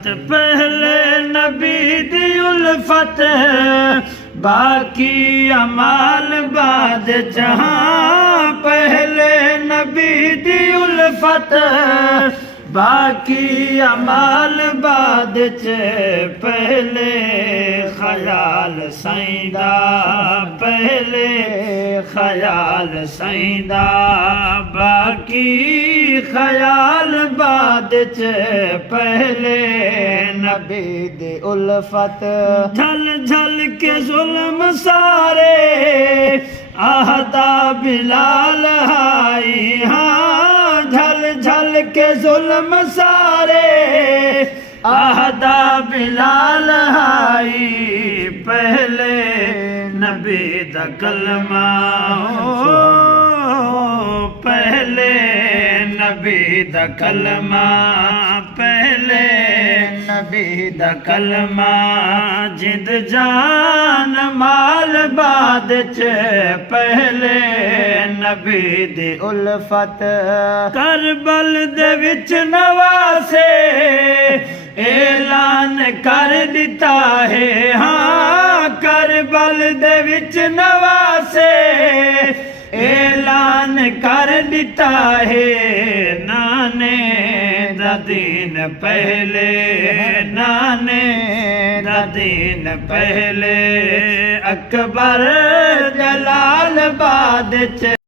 पहले नबी दी उल्फत बाकी अमाल बाद जहां। पहले नबी दी उल्फत बाकी अमाल बाद च। पहले ख्याल सईदा पहले ख्याल सईदा बाकी ख्याल बाद च। पहले नबी दी उल्फत झल झल के जुल्म सारे आहदा बिलाल हाई। हाँ झल झल के जुल्म सारे आहदा बिलाल हाई। पहले नबी दा कलमा पहले नबी दा कलमा पहले नबी दा कलमा। जिंद जान माल बाद च। पहले नबी दी उल्फत करबल दे विच नवासे ऐलान कर दिता है। हाँ करबल दे विच नवासे ऐलान कर दिता है। नाने दा दीन पहले नाने दा दीन पहले अकबर जलाल बाद च।